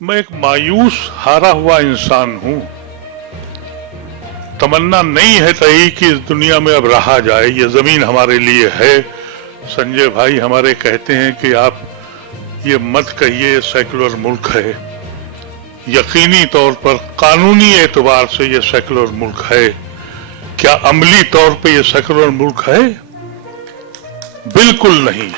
मैं एक मायूस हारा हुआ इंसान हूं। तमन्ना नहीं है रही कि इस दुनिया में अब रहा जाए, ये जमीन हमारे लिए है। संजय भाई हमारे कहते हैं कि आप ये मत कहिए ये सेकुलर मुल्क है। यकीनी तौर पर कानूनी एतबार से ये सेकुलर मुल्क है। क्या अमली तौर पे ये सेकुलर मुल्क है? बिल्कुल नहीं।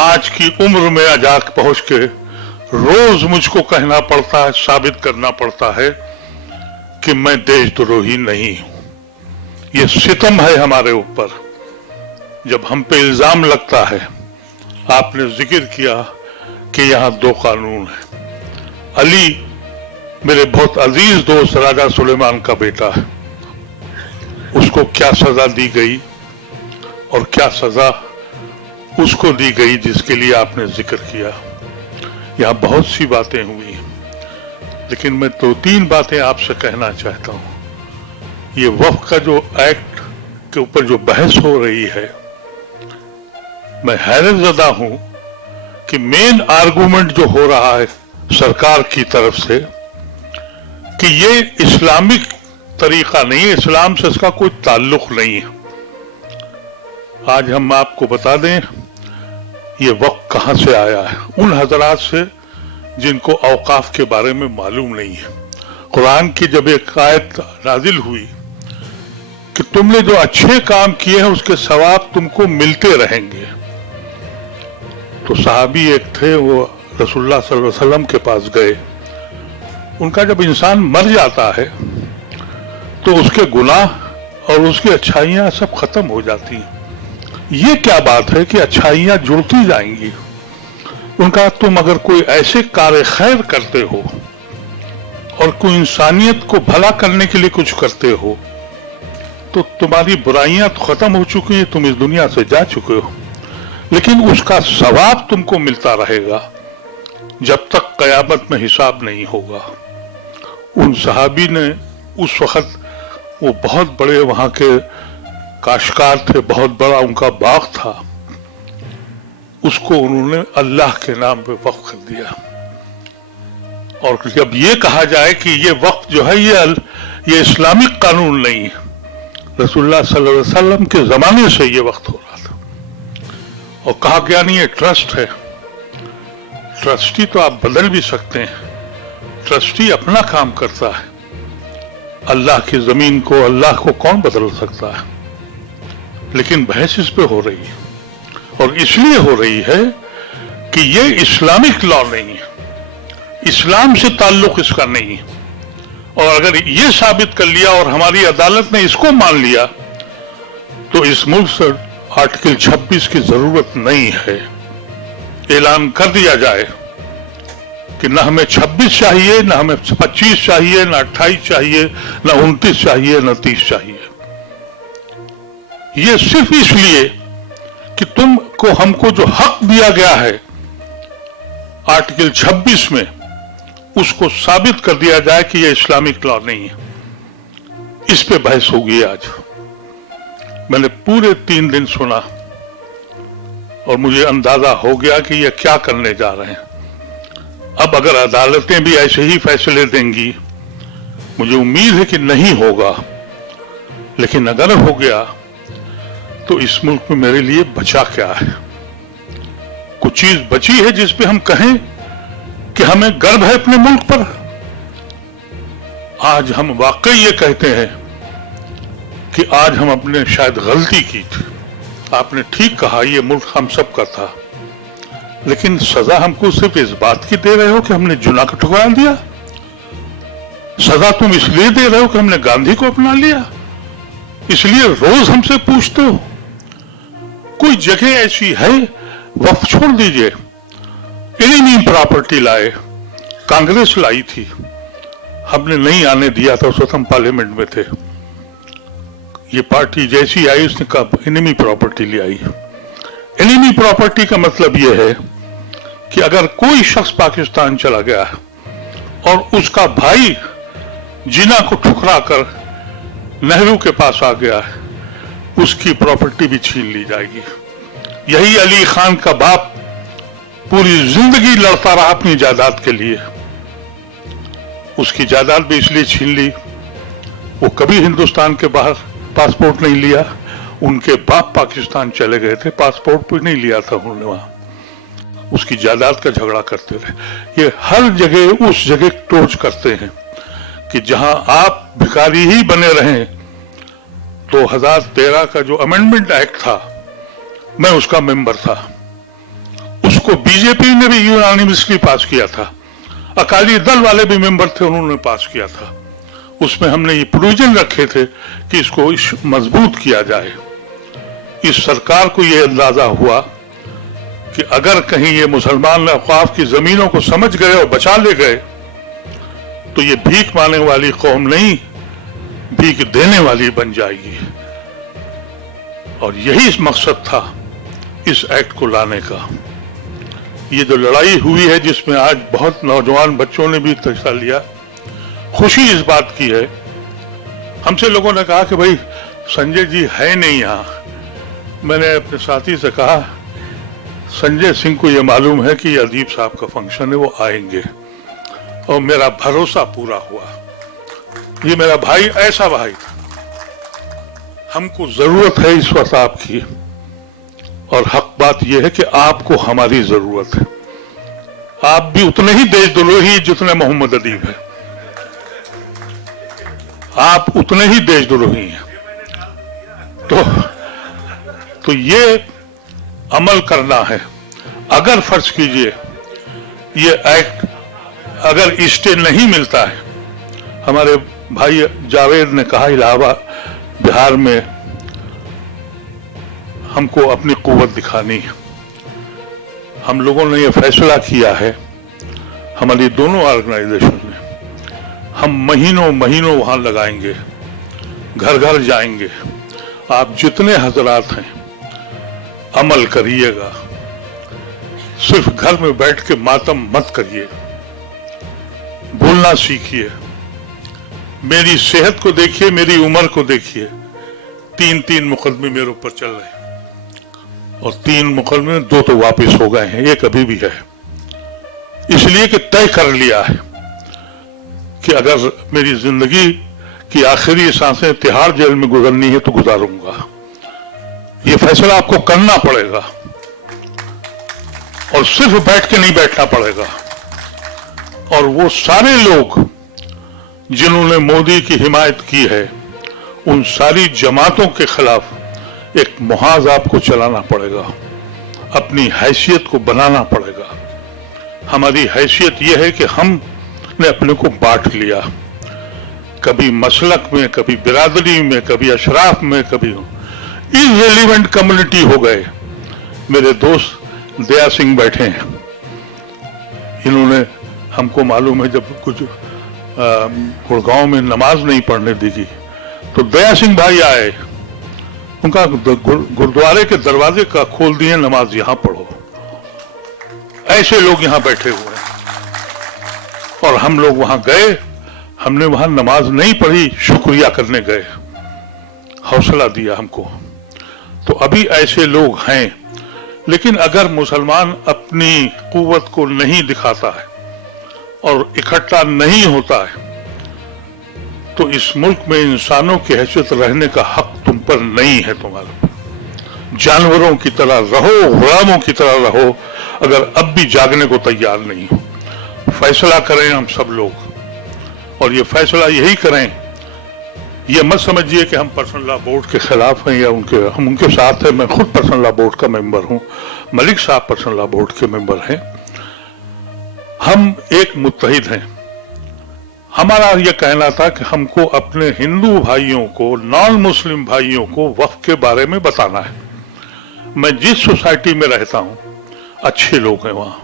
आज की उम्र में अजाक पहुंच के रोज मुझको कहना पड़ता है, साबित करना पड़ता है कि मैं देशद्रोही नहीं हूं। ये सितम है हमारे ऊपर जब हम पे इल्जाम लगता है। आपने जिक्र किया कि यहां दो कानून है। अली मेरे बहुत अजीज दोस्त राजा सुलेमान का बेटा है, उसको क्या सजा दी गई और क्या सजा उसको दी गई जिसके लिए आपने जिक्र किया। यहां बहुत सी बातें हुई, लेकिन मैं दो तीन बातें आपसे कहना चाहता हूं। ये वक्फ का जो एक्ट के ऊपर जो बहस हो रही है, मैं हैरत ज़दा हूं कि मेन आर्गुमेंट जो हो रहा है सरकार की तरफ से कि ये इस्लामिक तरीका नहीं है, इस्लाम से इसका कोई ताल्लुक नहीं है। आज हम आपको बता दें ये वक्त कहां से आया है, उन हजरात से जिनको औकाफ के बारे में मालूम नहीं है। कुरान की जब एक आयत नाजिल हुई कि तुमने जो अच्छे काम किए हैं उसके सवाब तुमको मिलते रहेंगे, तो सहाबी एक थे, वो रसूलुल्लाह सल्लल्लाहु अलैहि वसल्लम के पास गए। उनका जब इंसान मर जाता है तो उसके गुनाह और उसकी अच्छाइयां सब खत्म हो जाती हैं। ये क्या बात है कि अच्छाइयां जुड़ती जाएंगी। उनका तुम अगर कोई ऐसे कार्य खैर करते हो और कोई इंसानियत को भला करने के लिए कुछ करते हो तो तुम्हारी बुराइयां तो खत्म हो चुकी हैं, तुम इस दुनिया से जा चुके हो, लेकिन उसका सवाब तुमको मिलता रहेगा जब तक कयामत में हिसाब नहीं होगा। उन सहाबी ने उस वक्त, वो बहुत बड़े वहां के काश्तकार थे, बहुत बड़ा उनका बाग था, उसको उन्होंने अल्लाह के नाम पे वक्फ कर दिया। और जब ये कहा जाए कि ये वक्फ जो है ये इस्लामिक कानून नहीं है, रसूलुल्लाह सल्लल्लाहु अलैहि वसल्लम के जमाने से ये वक्त हो रहा था, और कहा गया नहीं ये ट्रस्ट है। ट्रस्टी तो आप बदल भी सकते हैं, ट्रस्टी अपना काम करता है। अल्लाह की जमीन को, अल्लाह को कौन बदल सकता है? लेकिन बहस इस पे हो रही है, और इसलिए हो रही है कि ये इस्लामिक लॉ नहीं है, इस्लाम से ताल्लुक इसका नहीं है। और अगर ये साबित कर लिया और हमारी अदालत ने इसको मान लिया तो इस मुल्क से आर्टिकल 26 की जरूरत नहीं है। ऐलान कर दिया जाए कि न हमें 26 चाहिए, न हमें 25 चाहिए, न 28 चाहिए, न 29 चाहिए, न 30 चाहिए। ये सिर्फ इसलिए कि तुमको, हमको जो हक दिया गया है आर्टिकल 26 में, उसको साबित कर दिया जाए कि यह इस्लामिक लॉ नहीं है। इस पे बहस होगी आज। मैंने पूरे 3 दिन सुना और मुझे अंदाजा हो गया कि यह क्या करने जा रहे हैं। अब अगर अदालतें भी ऐसे ही फैसले देंगी, मुझे उम्मीद है कि नहीं होगा, लेकिन अगर हो गया तो इस मुल्क में मेरे लिए बचा क्या है? कुछ चीज बची है जिस पे हम कहें कि हमें गर्व है अपने मुल्क पर? आज हम वाकई ये कहते हैं कि आज हम अपने शायद गलती की थी। आपने ठीक कहा, ये मुल्क हम सब का था, लेकिन सजा हमको सिर्फ इस बात की दे रहे हो कि हमने जुना को ठुकरा दिया? सजा तुम इसलिए दे रहे हो कि हमने गांधी को अपना लिया, इसलिए रोज हमसे पूछते हो? कोई जगह ऐसी है? वक्फ छोड़ दीजिए। एनिमी प्रॉपर्टी लाए, कांग्रेस लाई थी, हमने नहीं आने दिया था, उस वक्त हम पार्लियामेंट में थे। ये पार्टी जैसी आई उसने कहा एनिमी प्रॉपर्टी ले आई। एनिमी प्रॉपर्टी का मतलब यह है कि अगर कोई शख्स पाकिस्तान चला गया और उसका भाई जिना को ठुकरा कर नेहरू के पास आ गया है, उसकी प्रॉपर्टी भी छीन ली जाएगी। यही अली खान का बाप पूरी जिंदगी लड़ता रहा अपनी जायदाद के लिए। उसकी जायदाद भी इसलिए छीन ली, वो कभी हिंदुस्तान के बाहर पासपोर्ट नहीं लिया, उनके बाप पाकिस्तान चले गए थे, पासपोर्ट भी नहीं लिया था उन्होंने, वहां उसकी जायदाद का झगड़ा करते रहे। ये हर जगह उस जगह टोच करते हैं कि जहां आप भिखारी ही बने रहें। 2013 का जो अमेंडमेंट एक्ट था, मैं उसका मेंबर था, उसको बीजेपी ने भी यूनानिमसली पास किया था, अकाली दल वाले भी मेंबर थे, उन्होंने पास किया था। उसमें हमने ये प्रोविजन रखे थे कि इसको मजबूत किया जाए। इस सरकार को यह अंदाजा हुआ कि अगर कहीं ये मुसलमान अफ़गाफ की जमीनों को समझ गए और बचा ले गए तो ये भीख मांगने वाली कौम नहीं, भीख देने वाली बन जाएगी। और यही इस मकसद था इस एक्ट को लाने का। ये जो लड़ाई हुई है, जिसमें आज बहुत नौजवान बच्चों ने भी हिस्सा लिया, खुशी इस बात की है, हमसे लोगों ने कहा कि भाई संजय जी है नहीं यहाँ। मैंने अपने साथी से कहा, संजय सिंह को यह मालूम है कि अदीब साहब का फंक्शन है, वो आएंगे, और मेरा भरोसा पूरा हुआ। ये मेरा भाई ऐसा भाई था, हमको जरूरत है इस वक्त आपकी, और हक बात यह है कि आपको हमारी जरूरत है। आप भी उतने ही देशद्रोही जितने मोहम्मद अदीब है, आप उतने ही देशद्रोही हैं। तो ये अमल करना है। अगर फर्ज कीजिए ये एक्ट अगर स्टे नहीं मिलता है, हमारे भाई जावेद ने कहा इलाहाबाद बिहार में हमको अपनी कुव्वत दिखानी है। हम लोगों ने यह फैसला किया है, हमारी दोनों ऑर्गेनाइजेशन ने, हम महीनों महीनों वहां लगाएंगे, घर घर जाएंगे। आप जितने हजरात हैं अमल करिएगा, सिर्फ घर में बैठ के मातम मत करिए, बोलना सीखिए। मेरी सेहत को देखिए, मेरी उम्र को देखिए, 3 मुकदमे मेरे ऊपर चल रहे हैं, और 3 मुकदमे 2 तो वापस हो गए हैं, एक अभी भी है। इसलिए कि तय कर लिया है कि अगर मेरी जिंदगी की आखिरी सांसें तिहाड़ जेल में गुजरनी है तो गुजारूंगा। ये फैसला आपको करना पड़ेगा, और सिर्फ बैठ के नहीं बैठना पड़ेगा। और वो सारे लोग जिन्होंने मोदी की हिमायत की है, उन सारी जमातों के खिलाफ एक मुहाज आपको चलाना पड़ेगा, अपनी हैसियत को बनाना पड़ेगा। हमारी हैसियत यह है कि हमने अपने को बांट लिया, कभी मसलक में, कभी बिरादरी में, कभी अशराफ में, कभी इररिलेवेंट कम्युनिटी हो गए। मेरे दोस्त दया सिंह बैठे हैं, इन्होंने हमको मालूम है जब कुछ गुड़गांव में नमाज नहीं पढ़ने दी गई तो दया सिंह भाई आए, उनका गुरुद्वारे के दरवाजे का खोल दिए, नमाज यहां पढ़ो। ऐसे लोग यहां बैठे हुए हैं, और हम लोग वहां गए, हमने वहां नमाज नहीं पढ़ी, शुक्रिया करने गए, हौसला दिया हमको। तो अभी ऐसे लोग हैं। लेकिन अगर मुसलमान अपनी कुव्वत को नहीं दिखाता है और इकट्ठा नहीं होता है, तो इस मुल्क में इंसानों की हैसियत रहने का हक तुम पर नहीं है। तुम्हारा जानवरों की तरह रहो, गुलामों की तरह रहो, अगर अब भी जागने को तैयार नहीं हो। फैसला करें हम सब लोग, और ये फैसला यही करें, ये मत समझिए कि हम पर्सनल लॉ बोर्ड के खिलाफ हैं या हम उनके साथ हैं। मैं खुद पर्सनल लॉ बोर्ड का मेंबर हूं, मलिक साहब पर्सनल लॉ बोर्ड के मेंबर हैं। हम एक मुत्तहिद हैं। हमारा यह कहना था कि हमको अपने हिंदू भाइयों को, नॉन मुस्लिम भाइयों को वक्फ के बारे में बताना है। मैं जिस सोसाइटी में रहता हूं अच्छे लोग हैं वहां,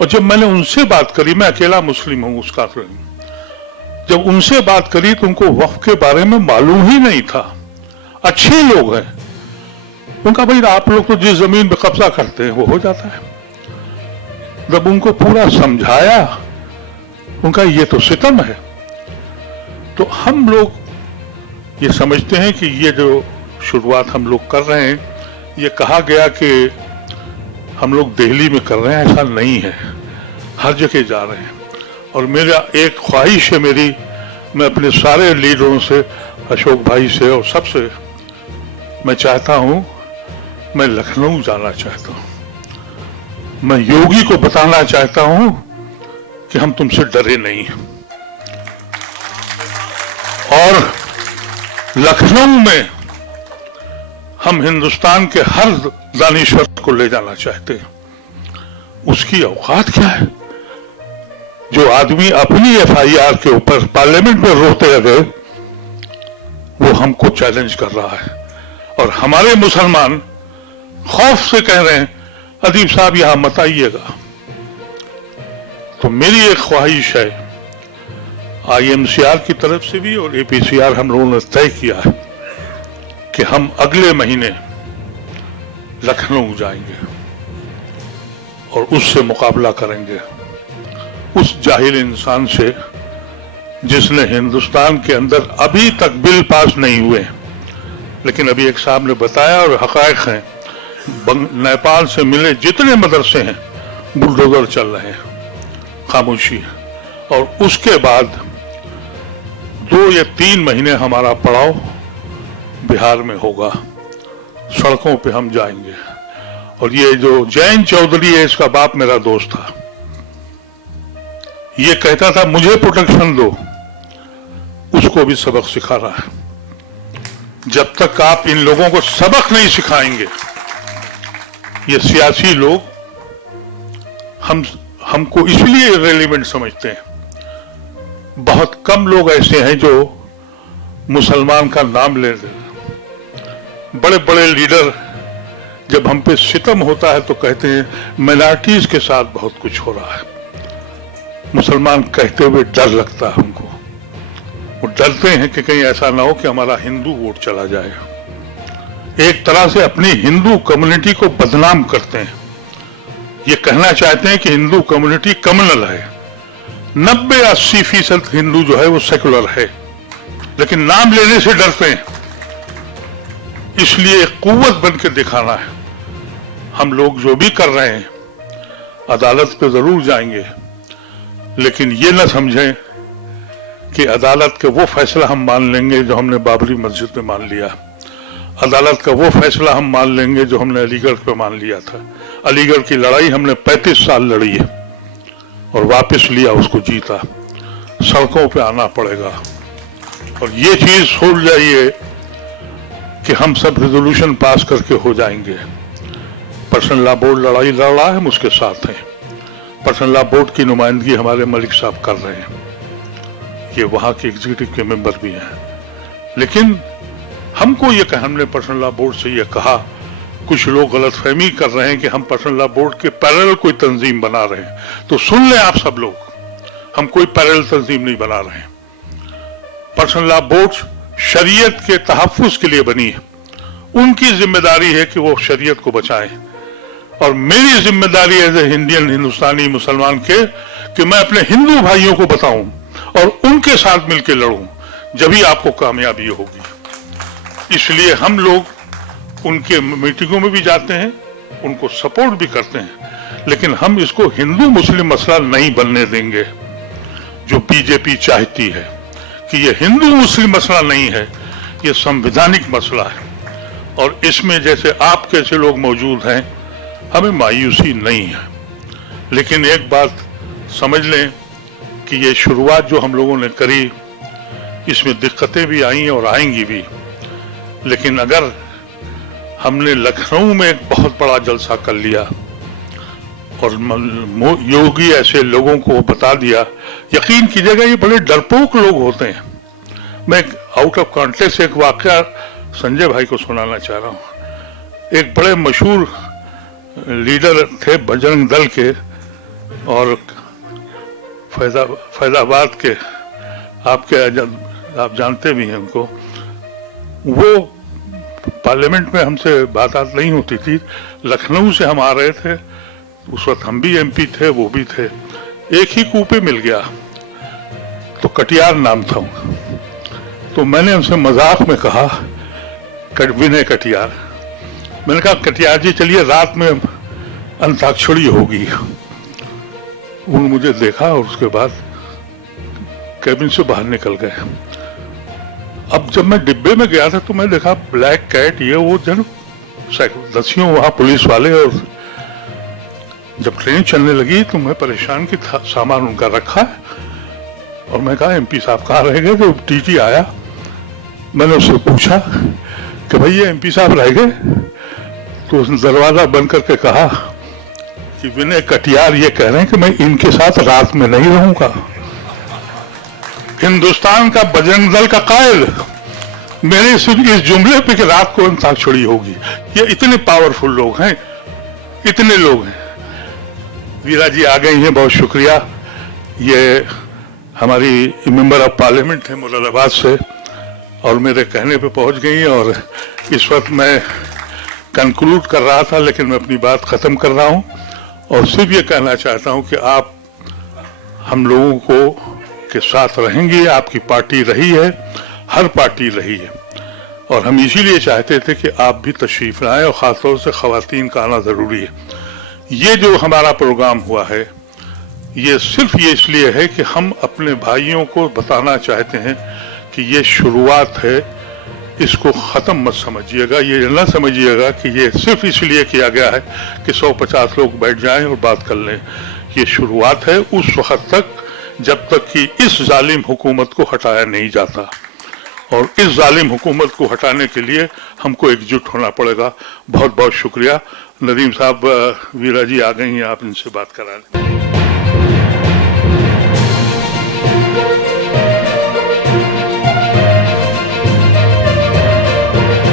और जब मैंने उनसे बात करी, मैं अकेला मुस्लिम हूं उस काफिले में, जब उनसे बात करी तो उनको वक्फ के बारे में मालूम ही नहीं था। अच्छे लोग हैं। उनका भाई आप लोग तो जिस जमीन पे कब्जा करते हैं वो हो जाता है। जब उनको पूरा समझाया, उनका ये तो सितम है। तो हम लोग ये समझते हैं कि ये जो शुरुआत हम लोग कर रहे हैं, ये कहा गया कि हम लोग दिल्ली में कर रहे हैं ऐसा नहीं है, हर जगह जा रहे हैं। और मेरा एक ख्वाहिश है मेरी, मैं अपने सारे लीडरों से, अशोक भाई से और सबसे मैं चाहता हूं, मैं लखनऊ जाना चाहता हूं, मैं योगी को बताना चाहता हूं कि हम तुमसे डरे नहीं हैं। और लखनऊ में हम हिंदुस्तान के हर दानिश्वर को ले जाना चाहते हैं। उसकी औकात क्या है? जो आदमी अपनी एफआईआर के ऊपर पार्लियामेंट में रोते रहे, वो हमको चैलेंज कर रहा है। और हमारे मुसलमान खौफ से कह रहे हैं अदीब साहब यहां मत आइएगा। तो मेरी एक ख्वाहिश है, आईएमसीआर की तरफ से भी और एपीसीआर हम लोगों ने तय किया है कि हम अगले महीने लखनऊ जाएंगे और उससे मुकाबला करेंगे, उस जाहिल इंसान से जिसने हिंदुस्तान के अंदर अभी तक बिल पास नहीं हुए, लेकिन अभी एक साहब ने बताया और हकायक हैं, नेपाल से मिले जितने मदरसे हैं बुलडोजर चल रहे हैं, खामोशी। और उसके बाद 2 या 3 महीने हमारा पड़ाव बिहार में होगा, सड़कों पे हम जाएंगे। और ये जो जैन चौधरी है, इसका बाप मेरा दोस्त था, ये कहता था मुझे प्रोटेक्शन दो, उसको भी सबक सिखा रहा है। जब तक आप इन लोगों को सबक नहीं सिखाएंगे, ये सियासी लोग हमको इसलिए इररिलेवेंट समझते हैं। बहुत कम लोग ऐसे हैं जो मुसलमान का नाम ले रहे हैं। बड़े बड़े लीडर जब हम पे सितम होता है तो कहते हैं माइनॉरिटीज के साथ बहुत कुछ हो रहा है। मुसलमान कहते हुए डर लगता है हमको, वो डरते हैं कि कहीं ऐसा ना हो कि हमारा हिंदू वोट चला जाए। एक तरह से अपनी हिंदू कम्युनिटी को बदनाम करते हैं। ये कहना चाहते हैं कि हिंदू कम्युनिटी कम्युनल है, 90-80% हिंदू जो है वो सेकुलर है, लेकिन नाम लेने से डरते हैं। इसलिए कुव्वत बन के दिखाना है। हम लोग जो भी कर रहे हैं, अदालत पे जरूर जाएंगे, लेकिन ये न समझें कि अदालत के वो फैसला हम मान लेंगे जो हमने बाबरी मस्जिद में मान लिया, अदालत का वो फैसला हम मान लेंगे जो हमने अलीगढ़ पे मान लिया था। अलीगढ़ की लड़ाई हमने 35 साल लड़ी है और वापस लिया, उसको जीता। सड़कों पे आना पड़ेगा। और ये चीज सोच जाइए कि हम सब रेजोल्यूशन पास करके हो जाएंगे। पर्सनल लॉ बोर्ड लड़ाई लड़ रहा है, हम उसके साथ हैं। पर्सनल लॉ बोर्ड की नुमाइंदगी हमारे मलिक साहब कर रहे हैं, ये वहां के एग्जीक्यूटिव के मेंबर भी हैं। लेकिन हमको ये कहा, हमने पर्सनल लॉ बोर्ड से ये कहा, कुछ लोग गलतफहमी कर रहे हैं कि हम पर्सनल लॉ बोर्ड के पैरेलल कोई तंजीम बना रहे हैं। तो सुन लें आप सब लोग, हम कोई पैरेलल तंजीम नहीं बना रहे हैं। पर्सनल लॉ बोर्ड शरीयत के तहफ्फुज के लिए बनी है। उनकी जिम्मेदारी है कि वो शरीयत को बचाएं, और मेरी जिम्मेदारी एज ए इंडियन, हिंदुस्तानी मुसलमान के, कि मैं अपने हिंदू भाइयों को बताऊं और उनके साथ मिलकर लड़ूं, जभी आपको कामयाबी होगी। इसलिए हम लोग उनके मीटिंगों में भी जाते हैं, उनको सपोर्ट भी करते हैं, लेकिन हम इसको हिंदू मुस्लिम मसला नहीं बनने देंगे जो बीजेपी चाहती है कि ये हिंदू मुस्लिम मसला नहीं है, ये संवैधानिक मसला है। और इसमें जैसे आप कैसे लोग मौजूद हैं, हमें मायूसी नहीं है। लेकिन एक बात समझ लें कि ये शुरुआत जो हम लोगों ने करी, इसमें दिक्कतें भी आई और आएंगी भी। लेकिन अगर हमने लखनऊ में एक बहुत बड़ा जलसा कर लिया और योगी ऐसे लोगों को बता दिया, यकीन कीजिएगा ये बड़े डरपोक लोग होते हैं। मैं आउट ऑफ कॉन्टेक्स्ट एक वाकया संजय भाई को सुनाना चाह रहा हूँ। एक बड़े मशहूर लीडर थे बजरंग दल के और फैजाबाद के, आप जानते भी हैं उनको। वो पार्लियामेंट में हमसे बात नहीं होती थी। लखनऊ से हम आ रहे थे, उस वक्त हम भी एमपी थे, वो भी थे। एक ही कूपे मिल गया, तो कटियार नाम था। तो मैंने उनसे मजाक में कहा, विनय कटियार, मैंने कहा कटियार जी चलिए रात में अंताक्षरी होगी। उन्होंने मुझे देखा और उसके बाद कैबिन से बाहर निकल गए। अब जब मैं डिब्बे में गया था तो मैं देखा ब्लैक कैट ये वो जन दसियों वहां पुलिस वाले, और जब ट्रेन चलने लगी तो मैं परेशान कि सामान उनका रखा है, और मैं कहा एमपी साहब कहाँ रह गए? तो टीटी आया, मैंने उससे पूछा कि भाई ये एमपी साहब रह गए? तो उसने दरवाजा बंद करके कहा कि विनय कटियार ये कह रहे हैं कि मैं इनके साथ रात में नहीं रहूंगा। हिंदुस्तान का बजरंग दल का कायल मेरे सिर्फ इस जुमले पे कि रात को अंताक्षरी होगी। ये इतने पावरफुल लोग हैं, इतने लोग हैं। वीरा जी आ गई हैं, बहुत शुक्रिया। ये हमारी मेंबर ऑफ पार्लियामेंट है मुरादाबाद से, और मेरे कहने पे पहुंच गई हैं, और इस वक्त मैं कंक्लूड कर रहा था लेकिन मैं अपनी बात खत्म कर रहा हूं, और सिर्फ ये कहना चाहता हूं कि आप हम लोगों को के साथ रहेंगे। आपकी पार्टी रही है, हर पार्टी रही है, और हम इसीलिए चाहते थे कि आप भी तशरीफ लाएं, और खासतौर से खवातीन का आना जरूरी है। ये जो हमारा प्रोग्राम हुआ है ये सिर्फ ये इसलिए है कि हम अपने भाइयों को बताना चाहते हैं कि ये शुरुआत है, इसको खत्म मत समझिएगा। ये न समझिएगा कि ये सिर्फ इसलिए किया गया है कि 150 लोग बैठ जाएं और बात कर लें। ये शुरुआत है उस वक्त तक जब तक कि इस जालिम हुकूमत को हटाया नहीं जाता, और इस जालिम हुकूमत को हटाने के लिए हमको एकजुट होना पड़ेगा। बहुत बहुत शुक्रिया। नदीम साहब, वीरा जी आ गई हैं, आप इनसे बात करा लें।